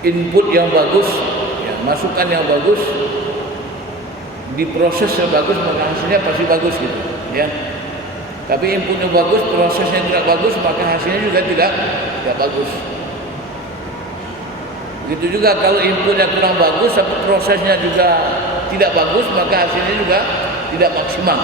input yang bagus, ya, masukan yang bagus, diproses yang bagus, maka hasilnya pasti bagus gitu, ya. Tapi inputnya bagus, prosesnya tidak bagus, maka hasilnya juga tidak bagus. Begitu juga kalau inputnya kurang bagus, tapi prosesnya juga tidak bagus, maka hasilnya juga tidak maksimal.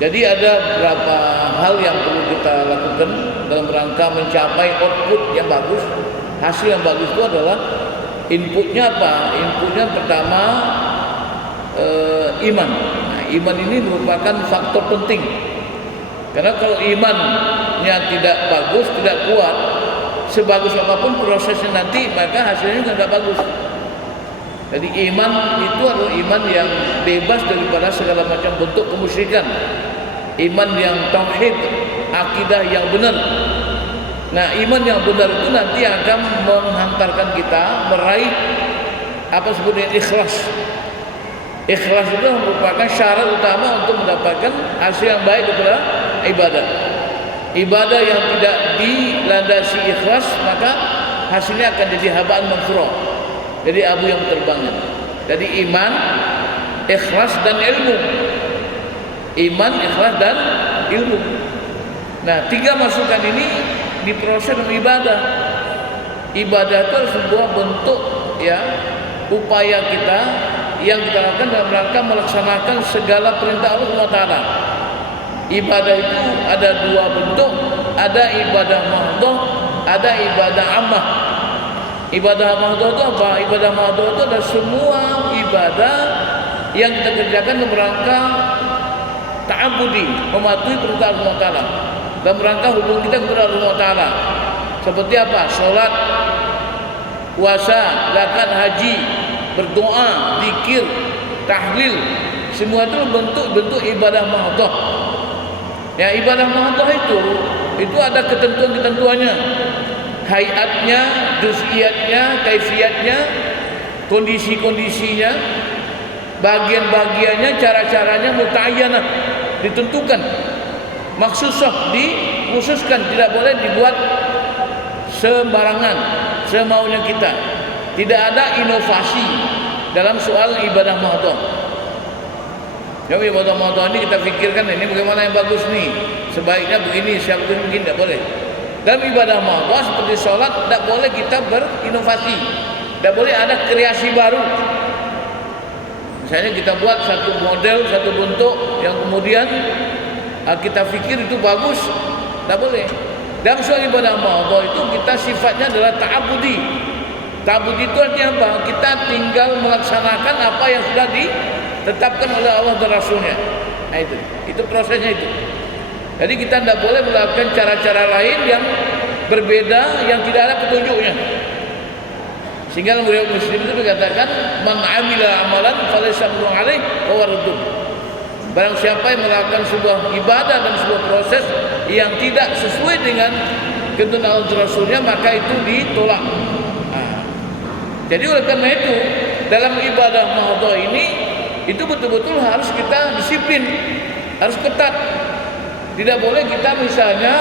Jadi ada beberapa hal yang perlu kita lakukan dalam rangka mencapai output yang bagus. Hasil yang bagus itu adalah inputnya apa? Inputnya pertama iman. Nah, iman ini merupakan faktor penting. Karena kalau imannya tidak bagus, tidak kuat, sebagus apapun prosesnya nanti, maka hasilnya juga tidak bagus. Jadi iman itu adalah iman yang bebas daripada segala macam bentuk kemusyrikan. Iman yang tauhid, akidah yang benar. Nah, iman yang benar itu nanti akan menghantarkan kita meraih apa sebutnya ikhlas. Ikhlas itu merupakan syarat utama untuk mendapatkan hasil yang baik daripada ibadah. Ibadah yang tidak dilandasi ikhlas, maka hasilnya akan jadi habaan manthura. Jadi abu yang berterbangan. Jadi iman, ikhlas dan ilmu. Iman, ikhlas dan ilmu. Nah, tiga masukan ini diproses dalam ibadah. Ibadah itu sebuah bentuk, ya, upaya kita yang kita lakukan dalam rangka melaksanakan segala perintah Allah SWT. Ibadah itu ada dua bentuk, ada ibadah mahdhah, ada ibadah ammah. Ibadah mahdhah itu apa? Ibadah mahdhah itu adalah semua ibadah yang kita kerjakan dalam rangka ta'abbudi, mematuhi perintah Allah SWT, dalam rangka hubungan kita kepada Allah SWT. Seperti apa? Salat, puasa, zakat, haji, berdoa, zikir, tahlil, semua itu bentuk ibadah mahdhah. Ya, ibadah mahdhah itu ada ketentuan-ketentuannya, hayatnya, juz'iyatnya, kaifiyatnya, kondisi-kondisinya, bagian-bagiannya, cara-caranya muta'ayyanah, ditentukan, maksusah, dikhususkan, tidak boleh dibuat sembarangan, semaunya kita. Tidak ada inovasi dalam soal ibadah mahdhah. Ya, ibadah mahdhah ini kita fikirkan ini bagaimana yang bagus nih, sebaiknya begini, siapa begini, tidak boleh. Dalam ibadah mahdhah seperti sholat, tidak boleh kita berinovasi, tidak boleh ada kreasi baru. Misalnya kita buat satu model, satu bentuk yang kemudian kita fikir itu bagus, tidak boleh. Dalam soal ibadah mahdhah itu kita sifatnya adalah ta'abbudi. Ta'abbudi itu artinya apa? Kita tinggal melaksanakan apa yang sudah ditetapkan oleh Allah dan Rasulnya. Nah, itu prosesnya itu. Jadi kita tidak boleh melakukan cara-cara lain yang berbeda, yang tidak ada petunjuknya. Sehingga dalam riwayat Muslim itu dikatakan, man amila amalan falaysa alaihi wa raddun. Barang siapa yang melakukan sebuah ibadah dan sebuah proses yang tidak sesuai dengan ketentuan Allah dan Rasulnya, maka itu ditolak. Nah, jadi oleh karena itu dalam ibadah mahdhah ini itu betul-betul harus kita disiplin, harus ketat. Tidak boleh kita misalnya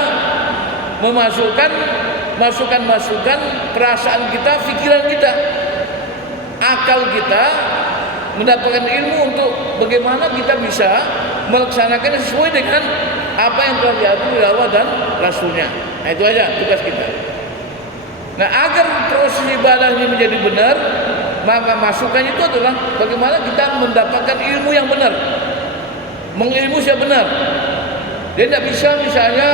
memasukkan masukan perasaan kita, pikiran kita, akal kita, mendapatkan ilmu untuk bagaimana kita bisa melaksanakan sesuai dengan apa yang telah diatur oleh Allah dan Rasulnya. Nah, itu aja tugas kita. Nah, agar proses ibadah ini menjadi benar, maka masukannya itu adalah bagaimana kita mendapatkan ilmu yang benar, mengilmu yang benar. Dia tidak bisa misalnya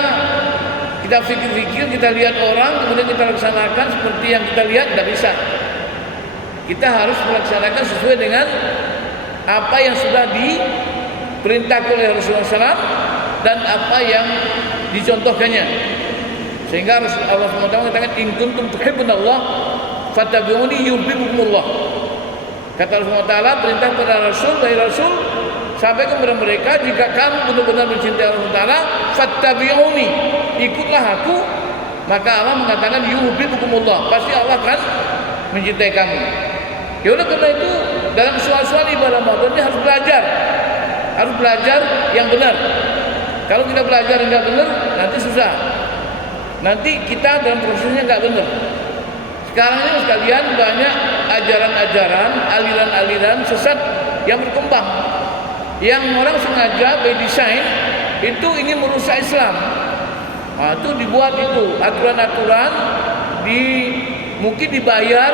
kita fikir-fikir, kita lihat orang, kemudian kita laksanakan seperti yang kita lihat, tidak bisa. Kita harus melaksanakan sesuai dengan apa yang sudah diperintahkan oleh Rasulullah SAW dan apa yang dicontohkannya. Sehingga Allah SWT mengatakan, in kuntum tuhibbunallah fattabi'uni yuhibbukumullah. Kata Allah SWT, perintah kepada Rasul, dari Rasul, sampaikan kepada mereka, jika kamu benar-benar mencintai Allah SWT, fattabi'uni, ikutlah aku, maka Allah mengatakan yuhibbukumullah, pasti Allah akan mencintai kamu. Ya udah, karena itu dalam soal-soal ibadah mahdhah ini harus belajar yang benar. Kalau kita belajar yang nggak benar, nanti susah. Nanti kita dalam prosesnya nggak benar. Sekarang ini sekalian banyak ajaran-ajaran, aliran-aliran sesat yang berkembang, yang orang sengaja by design itu ingin merusak Islam. Itu dibuat itu aturan-aturan, mungkin dibayar.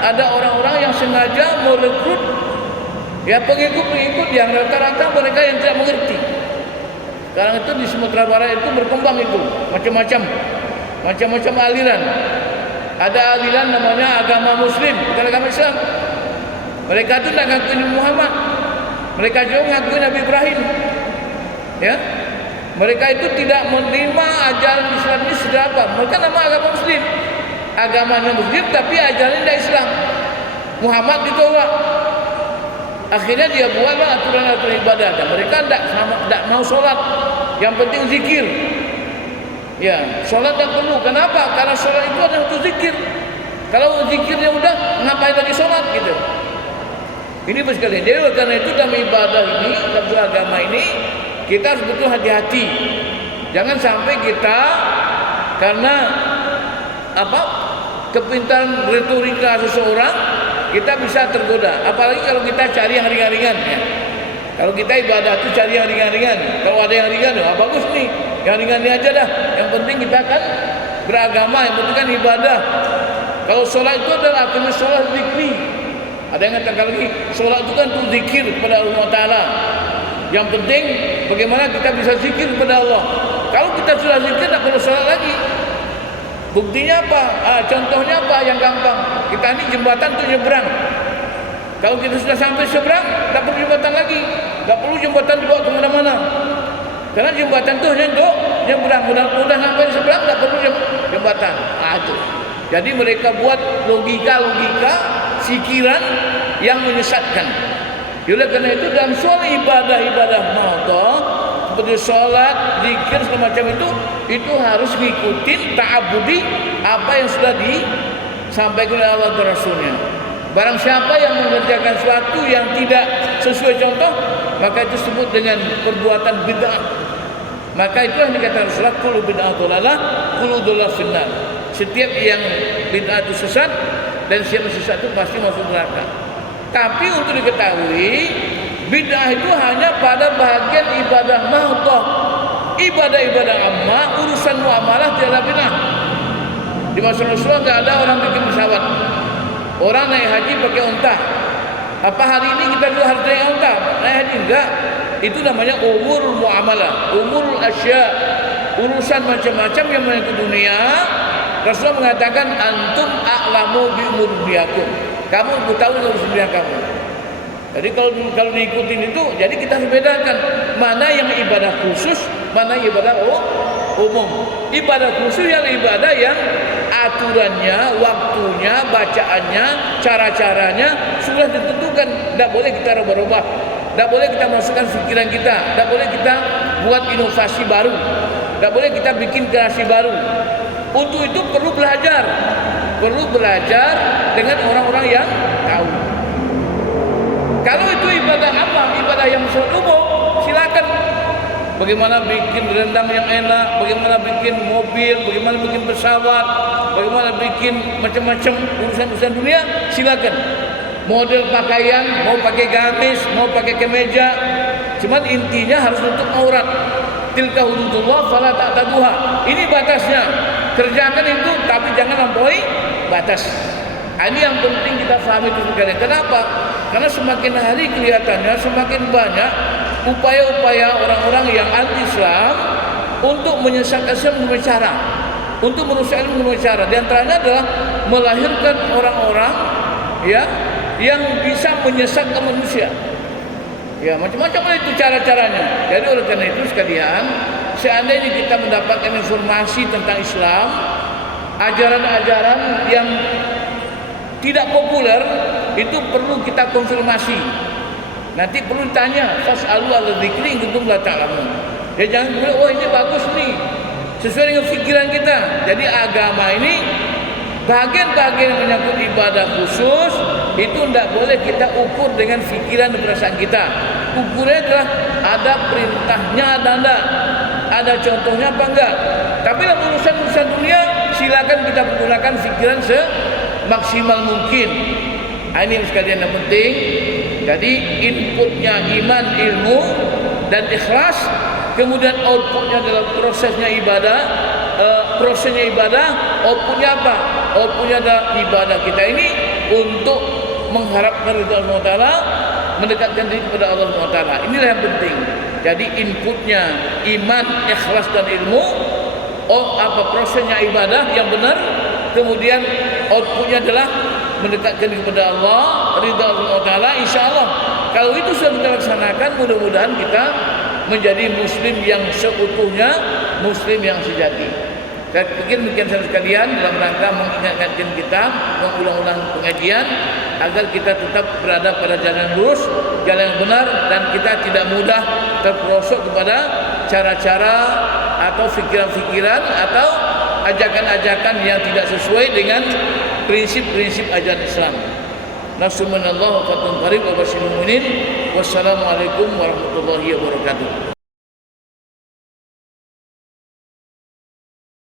Ada orang-orang yang sengaja merekrut pengikut-pengikut yang rata-rata mereka yang tidak mengerti. Sekarang itu di Sumatera Barat itu berkembang itu macam-macam aliran. Ada aliran namanya agama Muslim, bukan agama Islam. Mereka itu tak ngaku Muhammad, mereka juga ngaku Nabi Ibrahim. Ya, mereka itu tidak menerima ajaran Islam ini sudah apa? Mereka nama agama Muslim, agamanya Muslim tapi ajarannya tidak Islam. Muhammad ditolak. Akhirnya dia buatlah aturan-aturan ibadah. Dan mereka tidak mau sholat, yang penting zikir. Ya, sholat tak perlu. Kenapa? Karena sholat itu adalah untuk zikir. Kalau zikirnya udah, ngapain lagi sholat gitu? Ini sekalian. Jadi karena itu dalam ibadah ini, dalam agama ini, kita harus betul hati-hati. Jangan sampai kita karena kepintaran retorika seseorang, kita bisa tergoda. Apalagi kalau kita cari yang ringan-ringan. Ya. Kalau kita ibadah itu cari yang ringan-ringan. Kalau ada yang ringan, bagus nih. Yang ringan ini aja dah. Yang penting kita kan beragama, yang penting kan ibadah. Kalau sholat itu adalah akhirnya sholat zikri. Ada yang katakan lagi, sholat itu kan untuk zikir kepada Allah Ta'ala. Yang penting bagaimana kita bisa zikir kepada Allah. Kalau kita sudah zikir, tak perlu sholat lagi. Buktinya apa? Contohnya apa yang gampang? Kita ini jembatan untuk nyebrang. Kalau kita sudah sampai seberang, tak perlu jembatan lagi. Tak perlu jembatan dibawa kemana-mana. Karena jembatan itu hanya untuk nyebrang. Mudah sampai seberang, tak perlu jembatan. Itu. Jadi mereka buat logika-logika, sikiran yang menyesatkan. Oleh karena itu dalam soal ibadah-ibadah maudhah seperti sholat, zikir segala macam itu harus ngikutin ta'abudi apa yang sudah disampaikan oleh Allah dan Rasulnya. Barang siapa yang mengerjakan sesuatu yang tidak sesuai contoh, maka itu disebut dengan perbuatan bid'ah. Maka itulah yang dikatakan Rasulullah, kullu bid'ah dhalalah, kullu dhalalah finnar. Setiap yang bid'ah itu sesat dan siapa sesat itu pasti masuk neraka. Tapi untuk diketahui, bid'ah itu hanya pada bahagian ibadah maudhah. Ibadah-ibadah amma, urusan muamalah tidak ada bid'ah. Di masa Rasulullah tidak ada orang bikin pesawat. Orang naik haji pakai unta. Apa hari ini kita juga harus naik unta? Naik haji enggak. Itu namanya umur muamalah, umur asya, urusan macam-macam yang menyangkut dunia. Rasulullah mengatakan antum a'lamu bi umur duniakum. Kamu tahu urusan dunia kamu. Jadi kalau diikutin itu, jadi kita harus bedakan mana yang ibadah khusus, mana ibadah umum. Ibadah khusus yang ibadah yang aturannya, waktunya, bacaannya, cara-caranya sudah ditentukan. Tidak boleh kita rubah-rubah, tidak boleh kita masukkan pikiran kita, tidak boleh kita buat inovasi baru, tidak boleh kita bikin kreasi baru. Untuk itu perlu belajar dengan orang-orang yang tahu. Kalau itu ibadah apa? Ibadah yang umum, silakan. Bagaimana bikin rendang yang enak, bagaimana bikin mobil, bagaimana bikin pesawat, bagaimana bikin macam-macam urusan-urusan dunia, silakan. Model pakaian, mau pakai gamis, mau pakai kemeja, cuman intinya harus untuk aurat. Tilka hududullah fala ta'taduha. Ini batasnya. Kerjakan itu tapi jangan melampaui batas. Ini yang penting kita pahami itu sekalian. Kenapa? Karena semakin hari kelihatannya semakin banyak upaya-upaya orang-orang yang anti-Islam untuk menyesatkan Islam dengan cara, untuk merusak ilmu dengan cara. Di antaranya adalah melahirkan orang-orang yang bisa menyesatkan manusia. Ya, macam-macam itu cara-caranya. Jadi oleh karena itu sekalian, seandainya kita mendapatkan informasi tentang Islam, ajaran-ajaran yang tidak populer, itu perlu kita konfirmasi. Nanti perlu ditanya, fas'alu ala dzikri in kuntum la ta'lamun. Ya jangan bilang, oh ini bagus nih, sesuai dengan pikiran kita. Jadi agama ini bagian-bagian yang menyangkut ibadah khusus itu tidak boleh kita ukur dengan pikiran dan perasaan kita. Ukurnya adalah ada perintahnya ada enggak, ada contohnya apa enggak. Tapi dalam urusan dunia silakan kita menggunakan pikiran semaksimal mungkin. Ini sekalian yang penting. Jadi inputnya iman, ilmu dan ikhlas, kemudian outputnya adalah prosesnya ibadah. Outputnya apa? Outputnya adalah ibadah kita ini untuk mengharapkan ridha Allah Taala, mendekatkan diri kepada Allah Taala. Inilah yang penting. Jadi inputnya iman, ikhlas dan ilmu. Prosesnya ibadah yang benar, kemudian outputnya adalah mendekatkan diri kepada Allah, ridha Allah Taala. Insyaallah kalau itu sudah kita laksanakan, mudah-mudahan kita menjadi muslim yang seutuhnya, muslim yang sejati. Saya pikir demikian saudara sekalian, dalam rangka mengingatkan kita, mengulang-ulang pengajian agar kita tetap berada pada jalan lurus, jalan yang benar, dan kita tidak mudah terperosok kepada cara-cara atau fikiran-fikiran atau ajakan-ajakan yang tidak sesuai dengan prinsip-prinsip ajaran Islam. Nasrullah wa fatun qarib wa basyiril mu'minin. Wassalamualaikum warahmatullahi wabarakatuh.